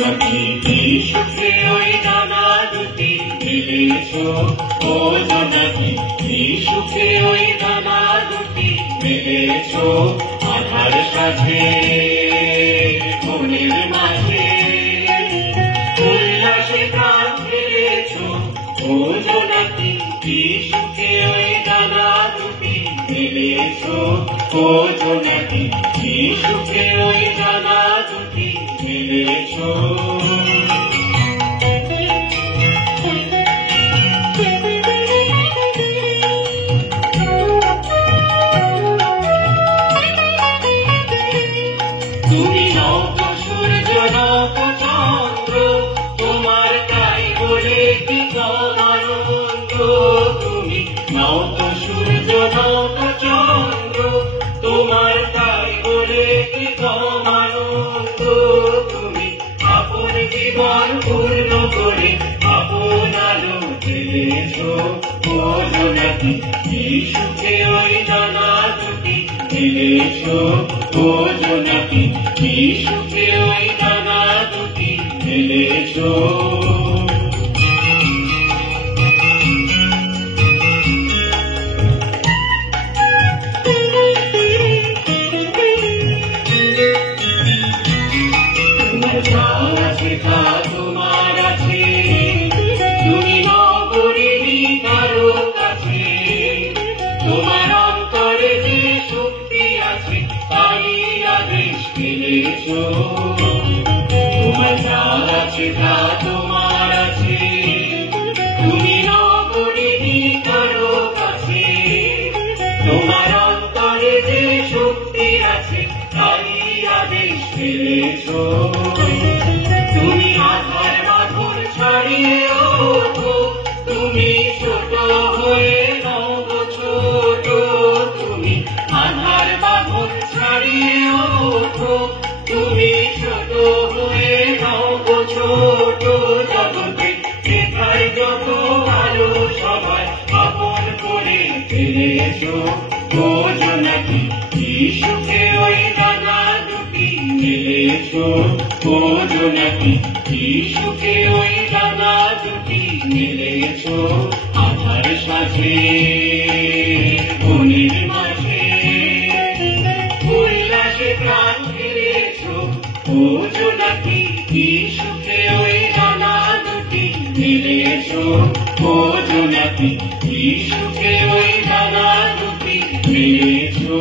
জোনাকি কি সুখে ওই ডানা দুটি মেলেছো, ও জোনাকি কি সুখে ওই ডানা দুটি মেলেছো, আধার সাথে মনের মাঝে উল্লাসে প্রাণ ফেলেছো, ও জোনাকি কি সুখে ওই ডানা দুটি মেলেছো, ও জোনাকি কি সুখে ওই ডানা দুটি মেলেছো। তুমি নৌক সূর্য নৌক চন্দ্র, তোমার তাই বলে কি আনন্দ, তুমি নৌক সূর্য নৌক চন্দ্র, তোমার তাই বলে কি আনন্দ, তুমি আপন জীবন পূর্ণ করে আপন আলো ঢেলেছো, ও জোনাকি কি সুখে ওই ডানা দুটি মেলেছো, ও জোনাকি কি সুখে ওই ডানা দুটি মেলেছো। তোমার আছে তুমি নগরীরই কারো কাছে, তোমার অন্তরে যে শক্তি আছে তাই আদেশ পেলেছো, তোমার যা আছে তা তোমার আছে, তুমি নগরীরই কারো কাছে, তোমার অন্তরে যে শক্তি আছে তাই আদেশ পেলেছো। তুমি আধার বাঁধন ছাড়িয়ে ওঠো, তুমি ছোট হয়ে নও ছোট, তুমি আধার বাঁধন ছাড়িয়ে ওঠো, তুমি ছোট হয়ে নও ছোট, জগতে যেথায় যত আলো সবাই আপন করে ফেলেছো, ও জোনাকি কি সুখে ওই ডানা দুটি মেলেছো, ও জোনাকি কি সুখে ওই ডানা দুটি মেলেছো, আধার সাথে মনের মাঝে উল্লাসে প্রাণ ফেলেছো, ও জোনাকি কি সুখে ওই ডানা দুটি মেলেছো, ও জোনাকি কি সুখে ওই ডানা দুটি মেলেছো।